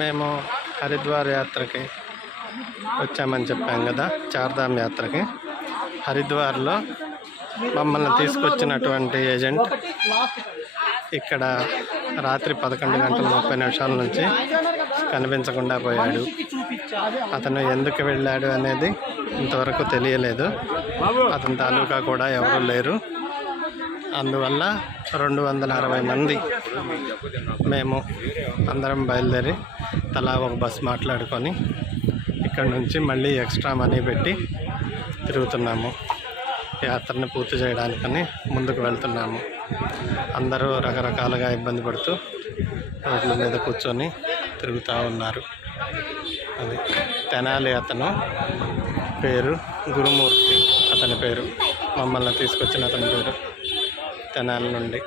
మేము హరిద్వార్ యాత్రకి వచ్చామని చెప్పాం కదా, చార్ధామ్ యాత్రకి. హరిద్వార్లో మమ్మల్ని తీసుకొచ్చినటువంటి ఏజెంట్ ఇక్కడ రాత్రి 11:30 నుంచి కనిపించకుండా పోయాడు. అతను ఎందుకు వెళ్ళాడు అనేది ఇంతవరకు తెలియలేదు. అతని తాలూకా కూడా ఎవరు లేరు. అందువల్ల 260 మంది మేము అందరం బయలుదేరి తలా ఒక బస్ మాట్లాడుకొని ఇక్కడ నుంచి మళ్ళీ ఎక్స్ట్రా మనీ పెట్టి తిరుగుతున్నాము. యాత్రని పూర్తి చేయడానికని ముందుకు వెళ్తున్నాము. అందరూ రకరకాలుగా ఇబ్బంది పడుతూ రోడ్ల మీద కూర్చొని తిరుగుతూ ఉన్నారు. అది తెనాలి అతను పేరు గురుమూర్తి, అతని పేరు. మమ్మల్ని తీసుకొచ్చిన అతని పేరు తెనాలి నుండి.